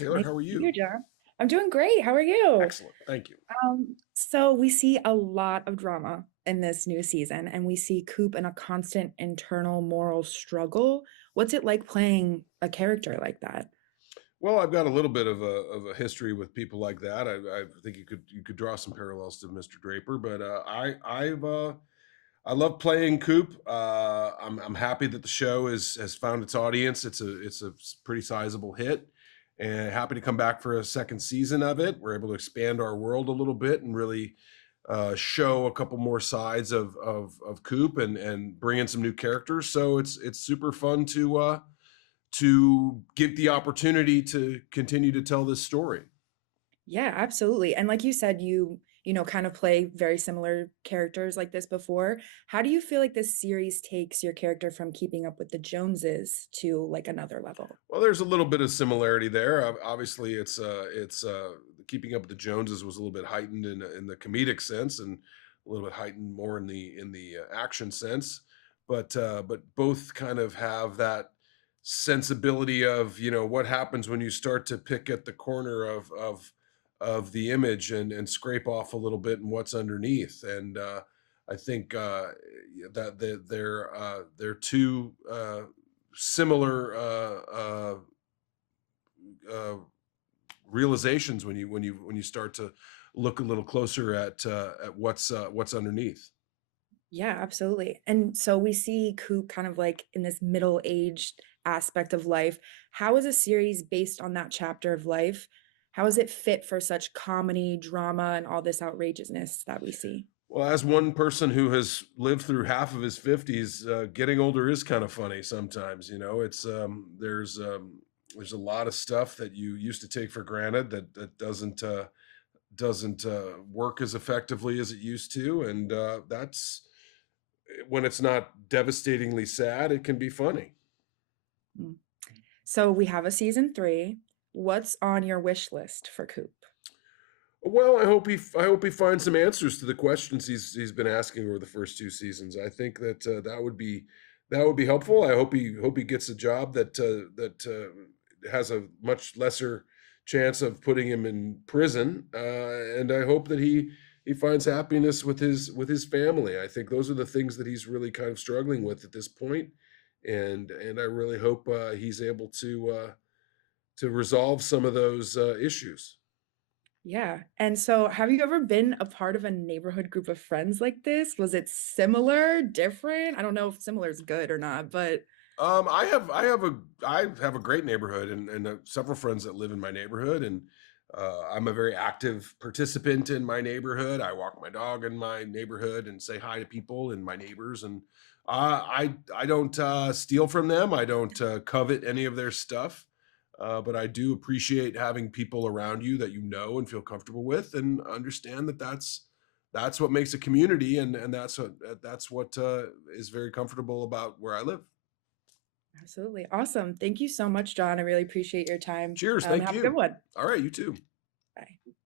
Taylor, Nice how are to meet you, you? John. I'm doing great. How are you? Excellent. Thank you. So we see a lot of drama in this new season, and we see Coop in a constant internal moral struggle. What's it like playing a character like that? Well, I've got a little bit of a history with people like that. I think you could draw some parallels to Mr. Draper, but I love playing Coop. I'm happy that the show has found its audience. It's a pretty sizable hit, and happy to come back for a second season of it. We're able to expand our world a little bit and really show a couple more sides of Coop and bring in some new characters. So it's super fun to get the opportunity to continue to tell this story. Yeah, absolutely. And like you said, you kind of play very similar characters like this before. How do you feel like this series takes your character from keeping up with the Joneses to like another level? Well, there's a little bit of similarity there. Obviously, it's keeping up with the Joneses was a little bit heightened in the comedic sense, and a little bit heightened more in the action sense. But both kind of have that sensibility of what happens when you start to pick at the corner of the image and scrape off a little bit and what's underneath. And I think that they're two similar uh, realizations when you start to look a little closer at what's underneath. Yeah, absolutely. And so we see Coop kind of like in this middle-aged aspect of life. How is a series based on that chapter of life? How is it fit for such comedy, drama, and all this outrageousness that we see? Well, as one person who has lived through half of his 50s, getting older is kind of funny sometimes. It's there's a lot of stuff that you used to take for granted that doesn't work as effectively as it used to, and that's when it's not devastatingly sad, it can be funny. Mm. So we have a season three. What's on your wish list for Coop? Well, I hope he finds some answers to the questions he's been asking over the first two seasons. I think that that would be helpful. I hope he gets a job that has a much lesser chance of putting him in prison, and I hope that he finds happiness with his family. I think those are the things that he's really kind of struggling with at this point, and I really hope he's able to resolve some of those issues. Yeah. And so have you ever been a part of a neighborhood group of friends like this? Was it similar, different? I don't know if similar is good or not, but I have a great neighborhood and several friends that live in my neighborhood, and I'm a very active participant in my neighborhood. I walk my dog in my neighborhood and say hi to people and my neighbors, and I don't steal from them. I don't covet any of their stuff, but I do appreciate having people around you that you know and feel comfortable with, and understand that that's what makes a community, and that's what is very comfortable about where I live. absolutely. Awesome. Thank you so much, John. I really appreciate your time. Cheers. Thank Have a good you. one. All right. You too.